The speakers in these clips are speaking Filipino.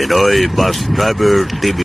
Pinoy Bus Driver TV.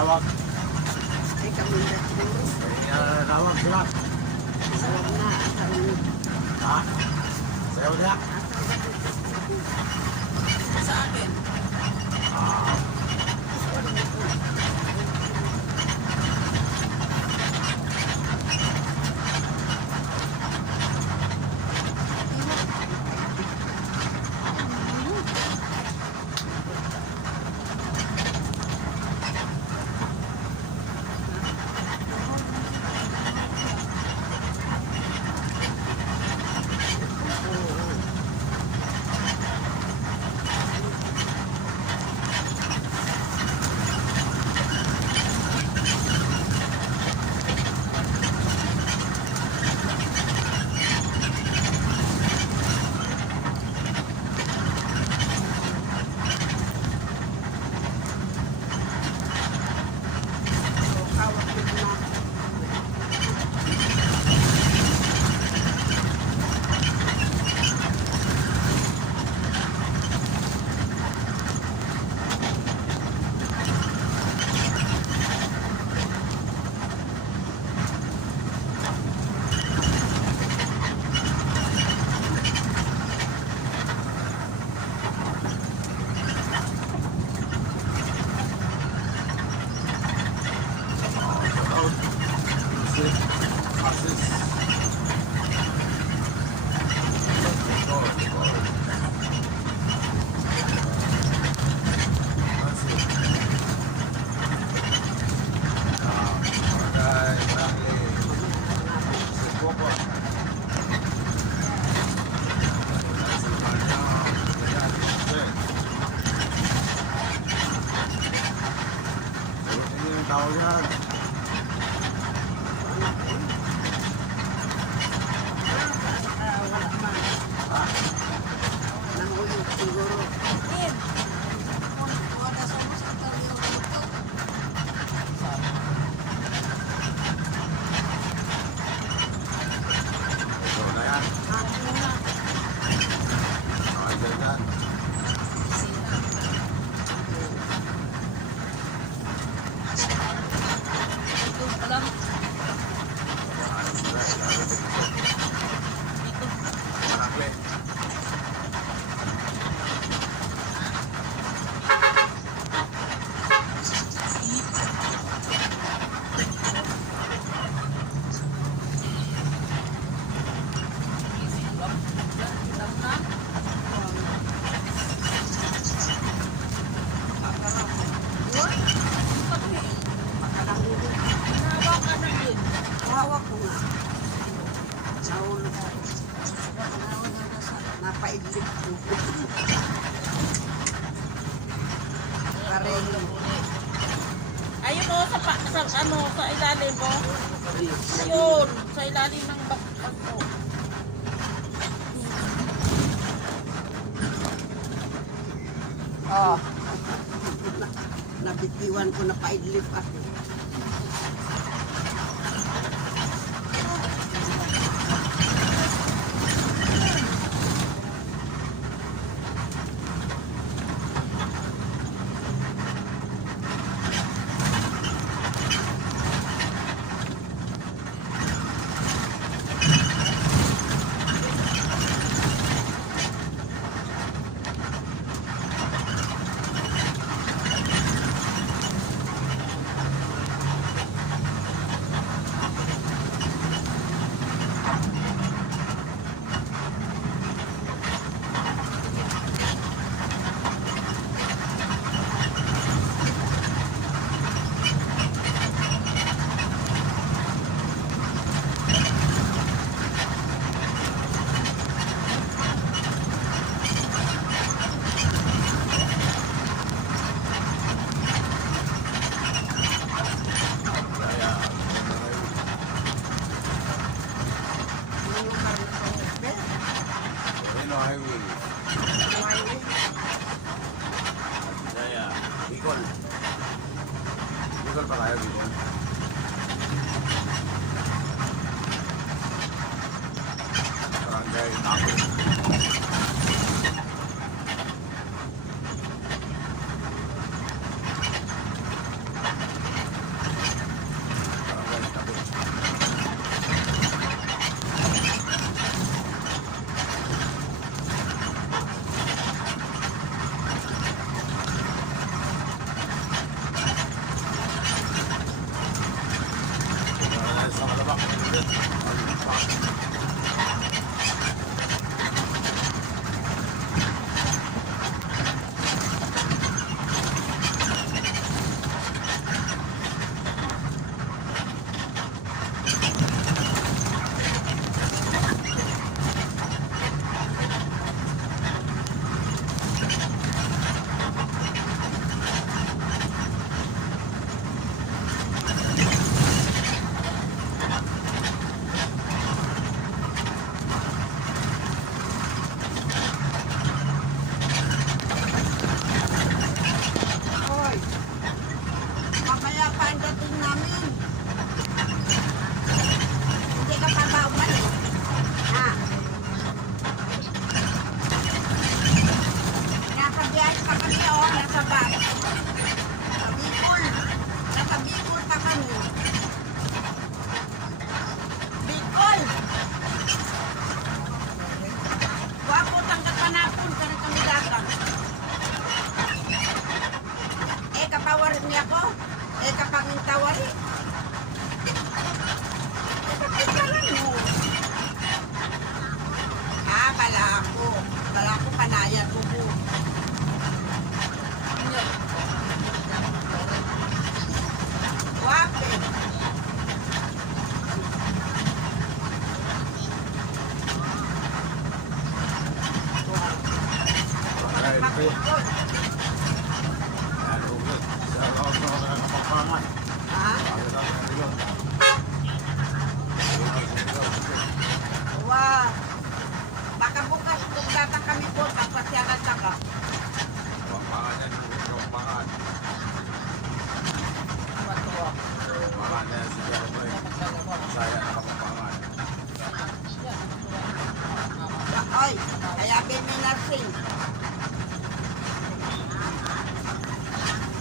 Rawak. Ay, kamundat siguro. Rawak sila. Sarap na. Ha? Sayaw niya. Sa akin. Wala man. Nangulog siguro. Ito na yan. Ayan yan. Hawak ko nga. Nahulog ako. Napaidlip ko. Karelo. Ayun mo sa ilalim mo. Yun, sa ilalim ng backpack mo. Oh. Nabitiwan ko na paidlip ako. Ano highway? Saya, Bicol. Bicol pa tayo, Bicol. Barangay Napo. Barangay Napo. Sa Malabak. Hoy! Mamaya pa ang dating namin. Hindi ka pa ba umali? Ha? Nasa biyahe pa kami o, nasa bus. Sa Bicol. Nasa Bicol pa kami. Bicol! Wapo tanggat panapon ka na kami datang. Kapawarin niya ako. Kapangin tawari. Ikalan mo. Bala ako. Bala ako panayan ko po. Wapin. Barangay Napo. Makukot. Yan, okay. Sa loob na kapakpangan. Ha? nursing.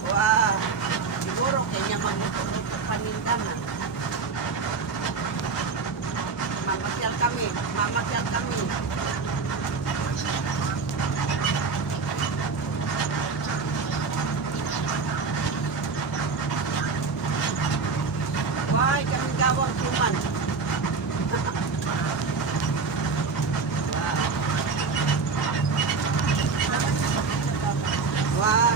Wow. Siguro kanya magluto paninda na. Mamasyal kami. Mamasyal kami. Why, kami gawang tuman. Wah,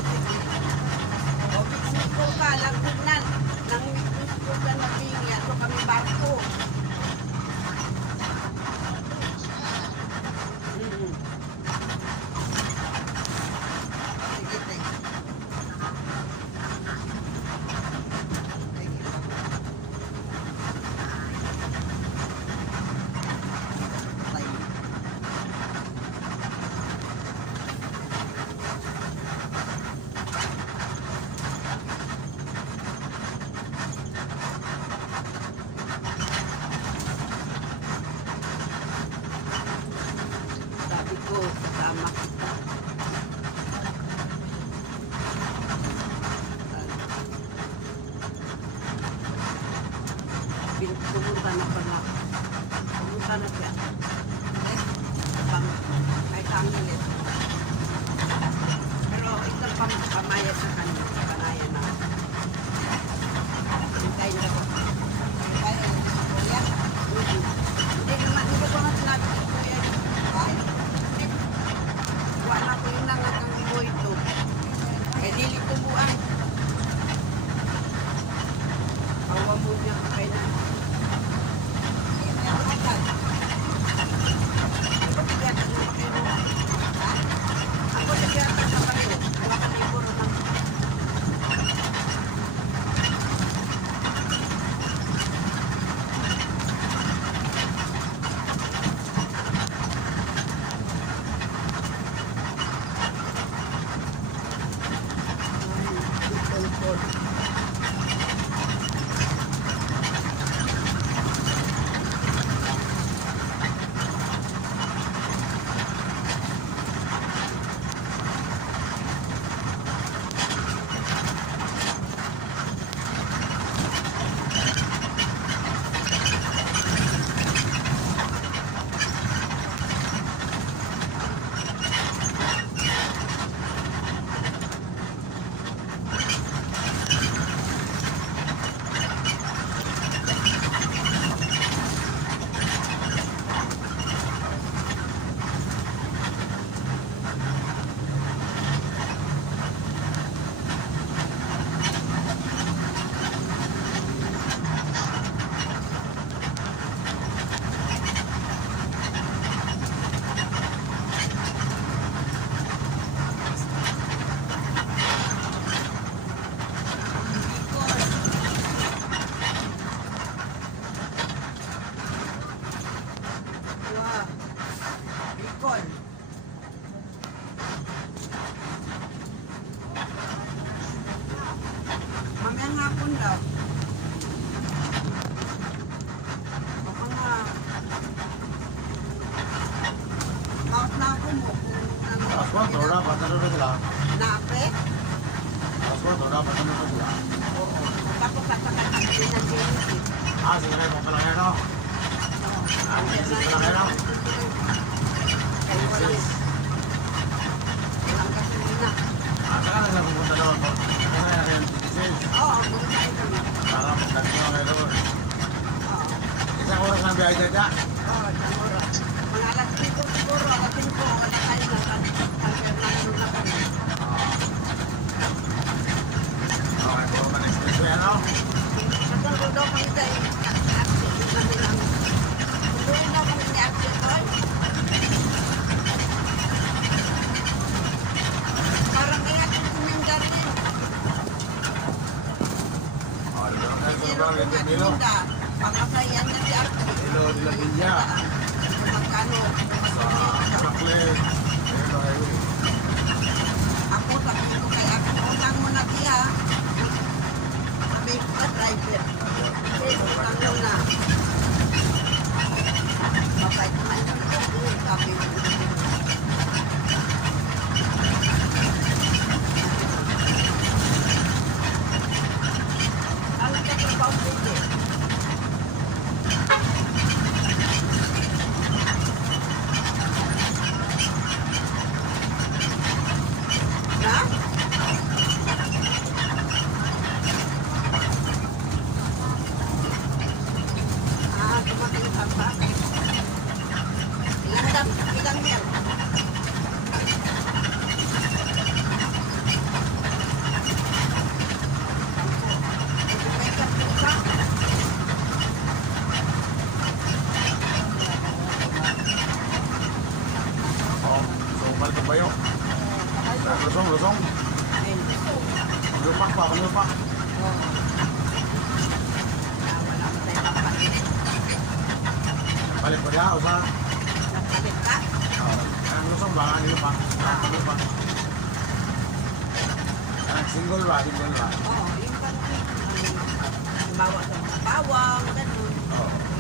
obis ko ka, lagpunan. Nang witness ko ka na bini, ato kami barko. Sige, sige. Sabi ko, kasama kita. Pumunta na pala. Pumunta na siya. Kahit ang ulit. Pero isang pamayat na kanya. Panayan na. Hintayin na ko. Hintayin na ko. Kuya? Hindi naman. Hindi ko na sinabi ko kuya. Ay. Wala ko yung nangatang ibo ito. Eh, dili tumuan. Awa mo niya kay na. Ako tigiatan mo kayo. Ha? Ako tigiatan mo kayo. Wala ka na iburo ng... Bicol. Mamayang hapon daw. Baka nga. Out na ako mo. Aswan, toda, patanong sila. Nape? Aswan, toda, patanong sila. Oo. Tapos kakakakak din na din. Ah, sige na, kung lang yan, no? Sige lang yan, no? Walang gasolina. Ah, saka na sila pupunta doon. Kaya na yan, diesel. Oo, pumunta kami. Para magdagin mo kayo doon. Oo. Isang oras ng biyahe dyan. Oo, isang oras. Mga alas 5 siguro, alas 5, wala tayo na San Fernando na kami. Okay, puro man expressway, ano? Katulog daw kami sa access. Tuloy daw kami ni access, oy. Parang kaya kuminda rin. Oh, di ba? Kaya Pero sa mga kung Milo. kuminda, pangasayan na si Arthur. Milo, de la Villa. Magkano? Sa Karakles. Ayun, no, highway. Ako, sabi ko kay ako, utang mo na siya. Sabi ko ka, driver. Kasi utang mo na. Mabait naman ito. Sabi ko. balik ang bayo. Lusong, lusong. Ayun. Lupak pa, lupak. Oo. Wala mo tayo papalit. Balik pa niya, o sa? Nagpalit ka? Ang lusong ba? Ano pa? Lupak. Single ba? Single ba? Oo, yung parang bawa sa mga bawang, ganun. Oo.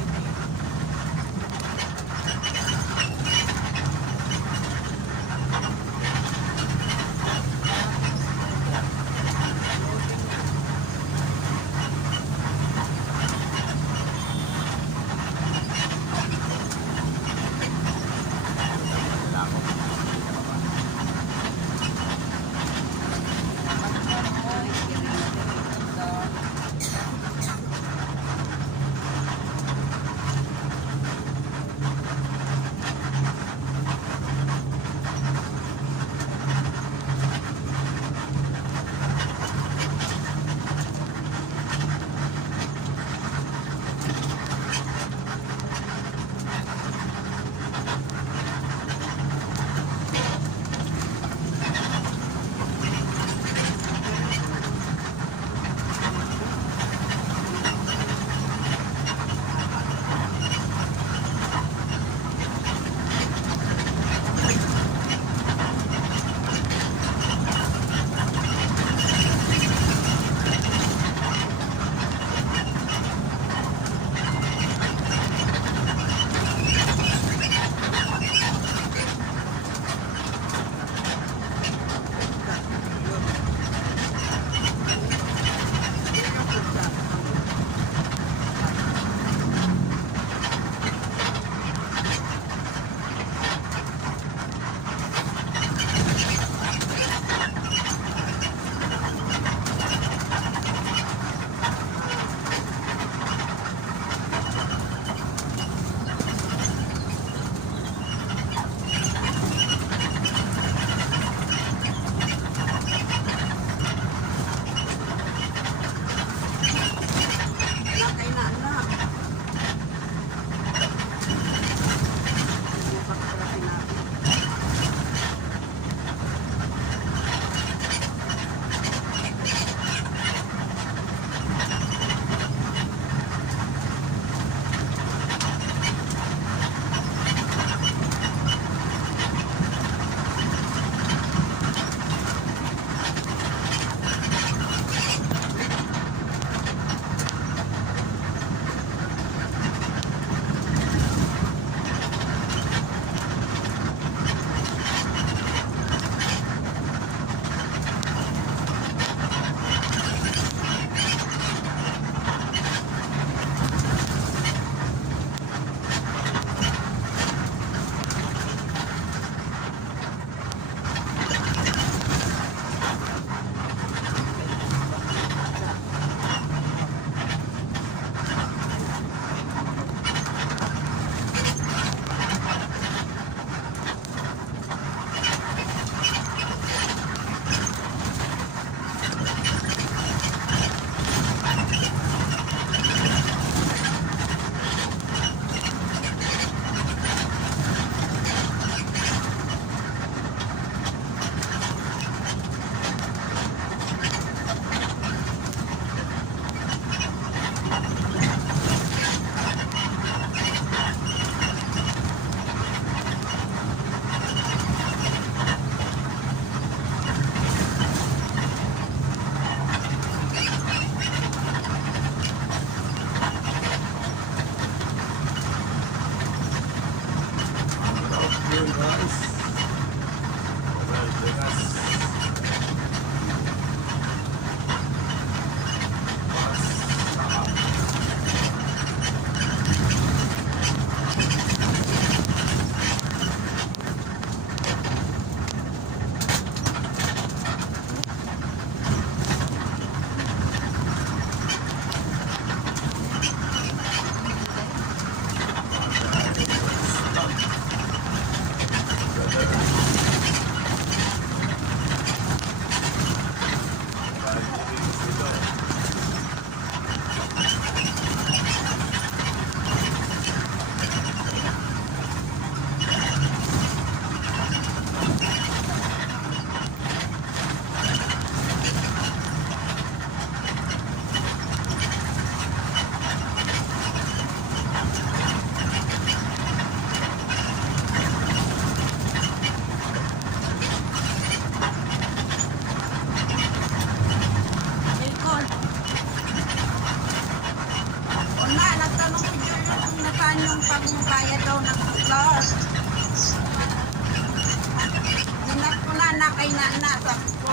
kanina na, sabi ko,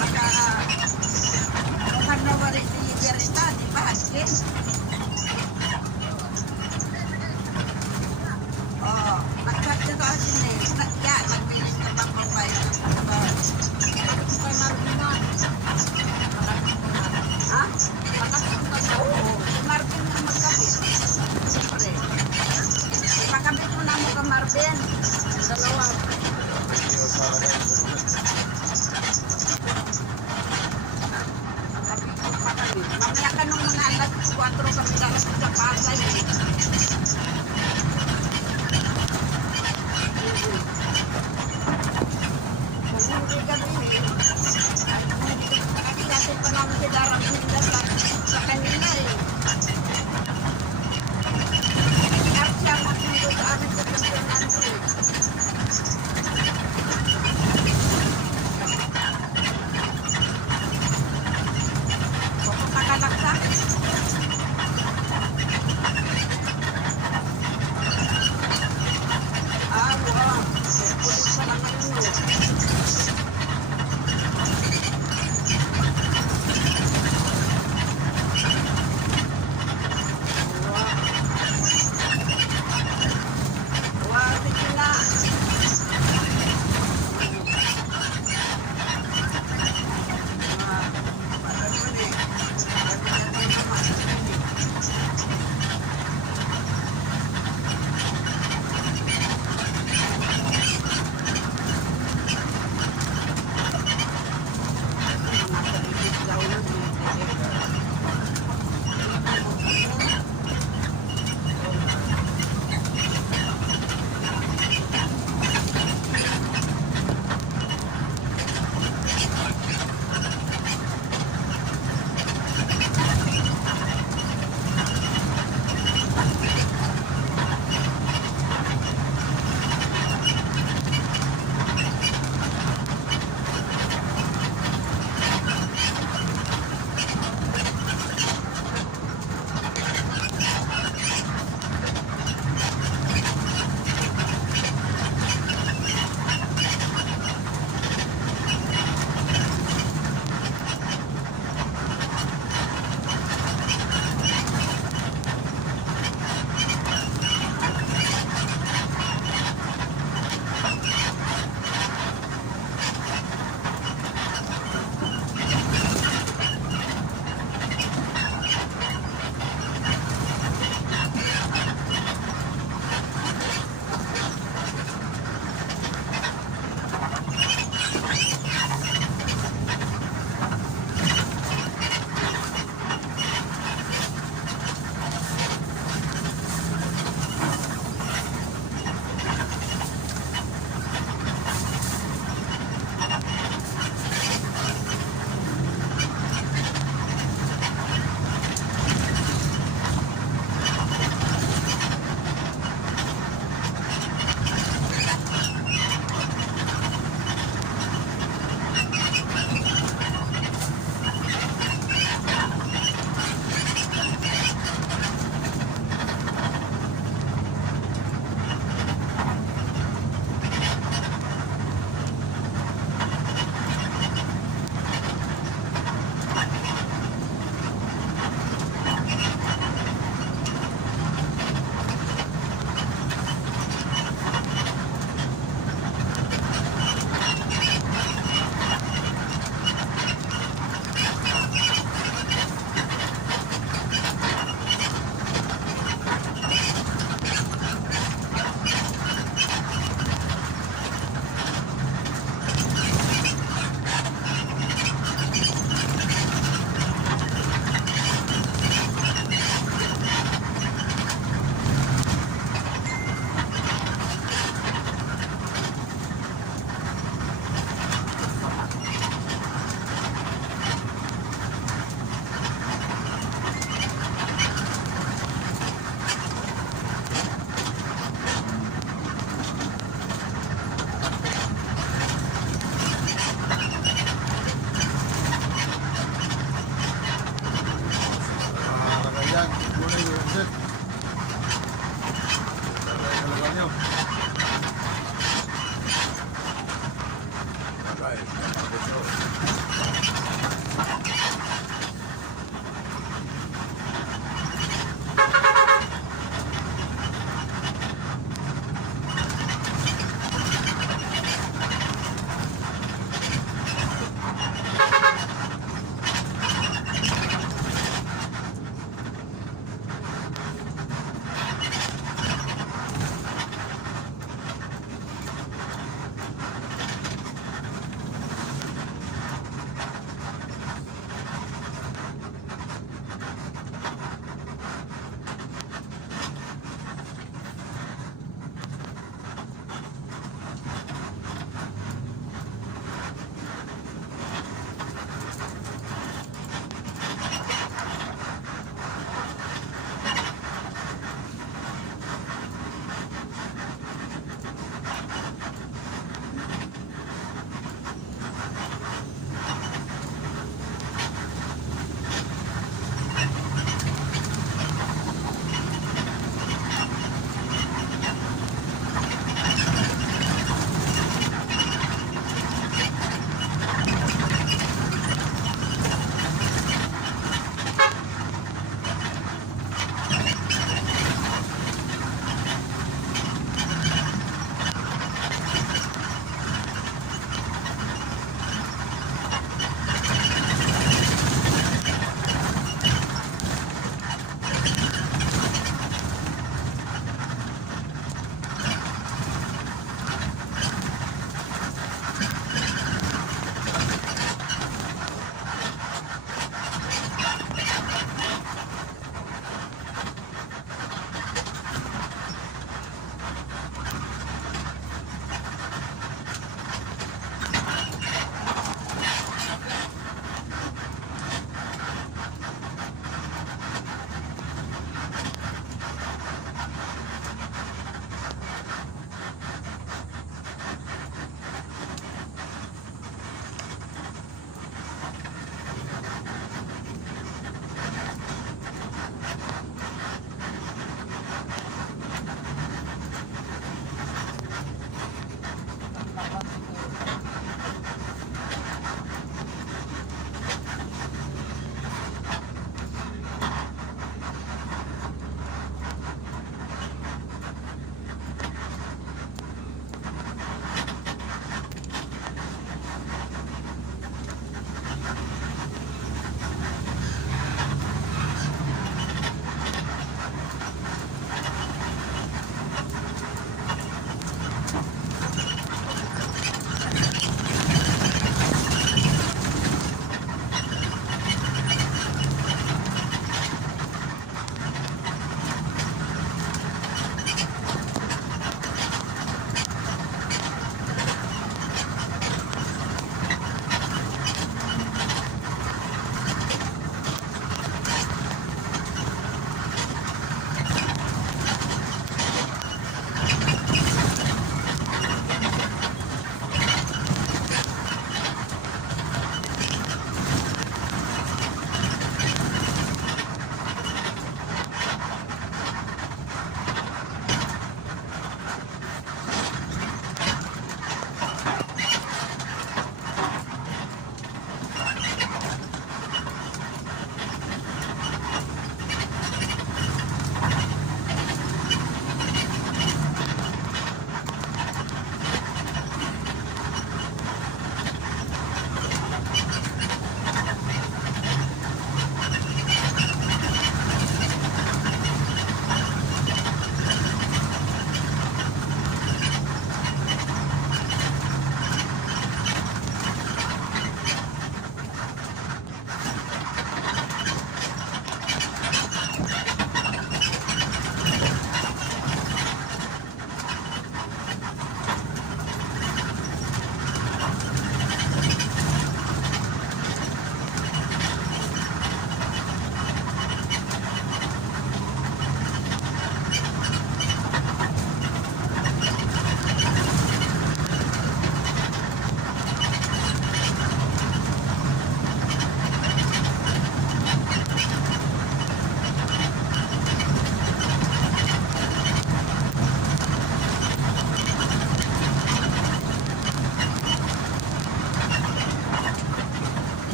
baka, kung na wari si Jerita, di ba, Hadlin? Oo, nagkakita ko asin eh, nagbilis ka pang pagbayad ng pagbayad. Kay Marvina. Ha? Oo, si Marvin na magkapit. Siyempre. Ipakabit mo na mo ka, Marvin. Dalawa. Mamaya ka nung mga alas 4 kami dapat sa Pasay eh. Hindi kami eh. Kasi natin pa namin si Darang Hinda sa kanila eh. At siya magmundo sa amin sa Pilipinas eh. Pupunta ka lang sa Ay,